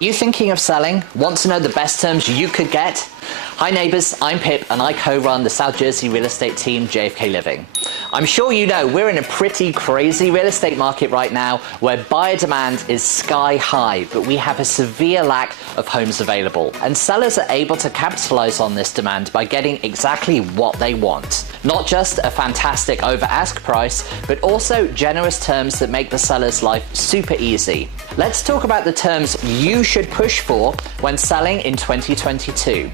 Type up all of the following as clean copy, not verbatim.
You thinking of selling? Want to know the best terms you could get? Hi neighbours, I'm Pip and I co-run the South Jersey real estate team JFKLiving. I'm sure you know we're in a pretty crazy real estate market right now where buyer demand is sky high, but we have a severe lack of homes available. And sellers are able to capitalise on this demand by getting exactly what they want. Not just a fantastic over-ask price, but also generous terms that make the seller's life super easy. Let's talk about the terms you should push for when selling in 2022.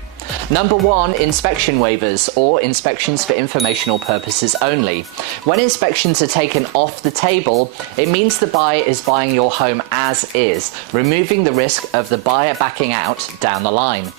Number 1, inspection waivers, or inspections for informational purposes only. When inspections are taken off the table, it means the buyer is buying your home as is, removing the risk of the buyer backing out down the line.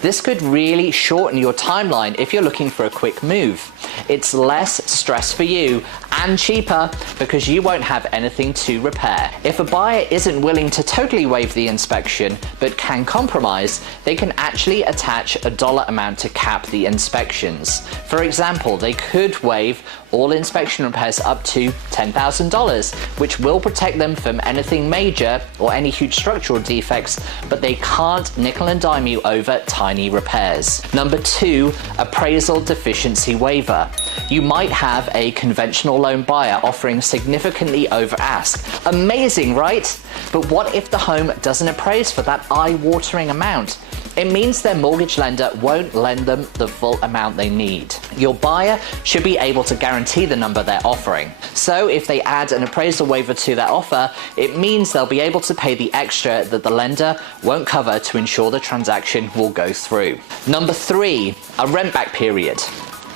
This could really shorten your timeline if you're looking for a quick move. It's less stress for you and cheaper because you won't have anything to repair. If a buyer isn't willing to totally waive the inspection but can compromise, they can actually attach a dollar amount to cap the inspections. For example, they could waive all inspection repairs up to $10,000, which will protect them from anything major or any huge structural defects, but they can't nickel and dime you over tiny repairs. Number 2, appraisal deficiency waiver. You might have a conventional loan buyer offering significantly over ask. Amazing, right? But what if the home doesn't appraise for that eye-watering amount? It means their mortgage lender won't lend them the full amount they need. Your buyer should be able to guarantee the number they're offering. So if they add an appraisal waiver to their offer, it means they'll be able to pay the extra that the lender won't cover to ensure the transaction will go through. Number 3, a rent back period.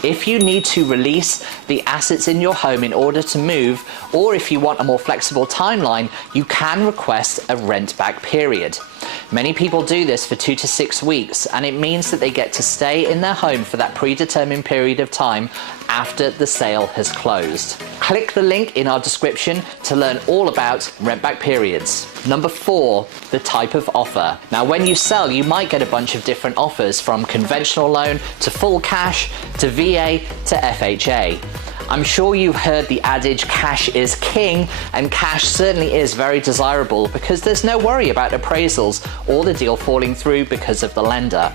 If you need to release the assets in your home in order to move, or if you want a more flexible timeline, you can request a rent back period. Many people do this for 2 to 6 weeks, and it means that they get to stay in their home for that predetermined period of time after the sale has closed. Click the link in our description to learn all about rent back periods. Number 4, the type of offer. Now, when you sell, you might get a bunch of different offers, from conventional loan to full cash to VA to FHA. I'm sure you've heard the adage cash is king, and cash certainly is very desirable because there's no worry about appraisals or the deal falling through because of the lender.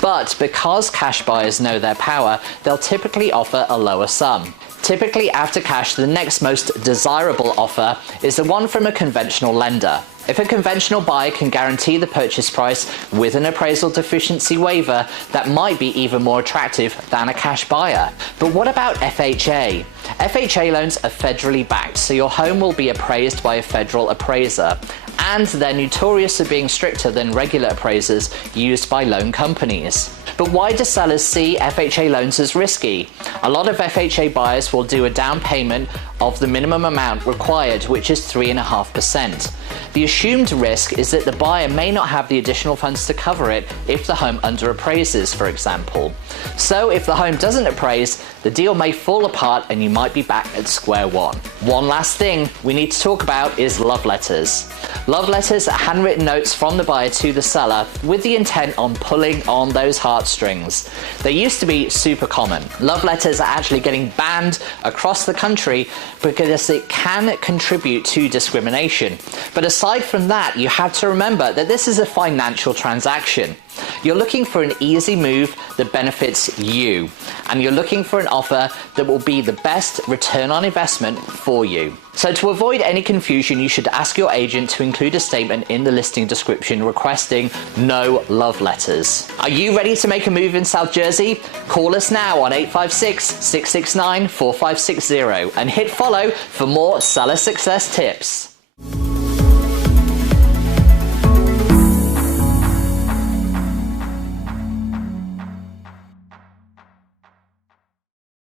But because cash buyers know their power, they'll typically offer a lower sum. Typically after cash, the next most desirable offer is the one from a conventional lender. If a conventional buyer can guarantee the purchase price with an appraisal deficiency waiver, that might be even more attractive than a cash buyer. But what about FHA? FHA loans are federally backed, so your home will be appraised by a federal appraiser, and they're notorious for being stricter than regular appraisers used by loan companies. But why do sellers see FHA loans as risky? A lot of FHA buyers will do a down payment of the minimum amount required, which is 3.5%. The assumed risk is that the buyer may not have the additional funds to cover it if the home underappraises, for example. So if the home doesn't appraise, the deal may fall apart and you might be back at square one. One last thing we need to talk about is love letters. Love letters are handwritten notes from the buyer to the seller with the intent on pulling on those heartstrings. They used to be super common. Love letters are actually getting banned across the country because it can contribute to discrimination. But aside from that, you have to remember that this is a financial transaction. You're looking for an easy move that benefits you, and you're looking for an offer that will be the best return on investment for you. So to avoid any confusion, you should ask your agent to include a statement in the listing description requesting no love letters. Are you ready to make a move in South Jersey? Call us now on 856-669-4560 and hit follow for more seller success tips.